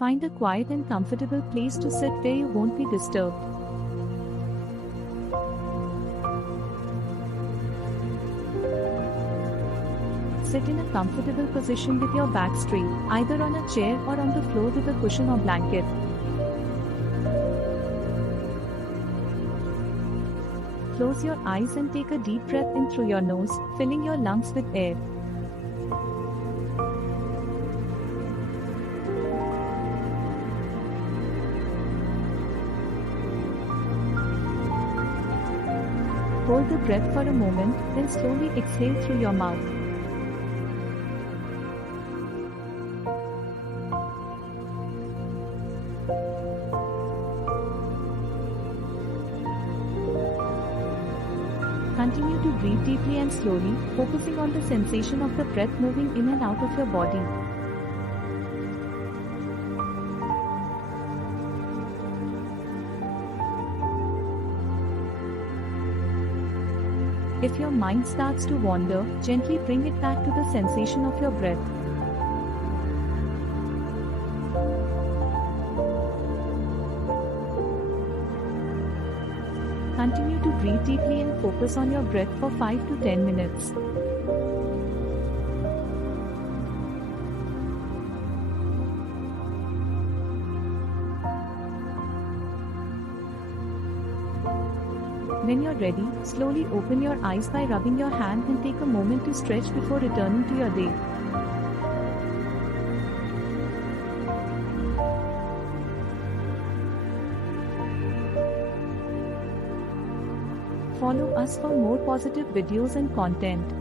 Find a quiet and comfortable place to sit where you won't be disturbed. Sit in a comfortable position with your back straight, either on a chair or on the floor with a cushion or blanket. Close your eyes and take a deep breath in through your nose, filling your lungs with air. Hold the breath for a moment, then slowly exhale through your mouth. Continue to breathe deeply and slowly, focusing on the sensation of the breath moving in and out of your body. If your mind starts to wander, gently bring it back to the sensation of your breath. Continue to breathe deeply and focus on your breath for 5 to 10 minutes. When you're ready, slowly open your eyes by rubbing your hand and take a moment to stretch before returning to your day. Follow us for more positive videos and content.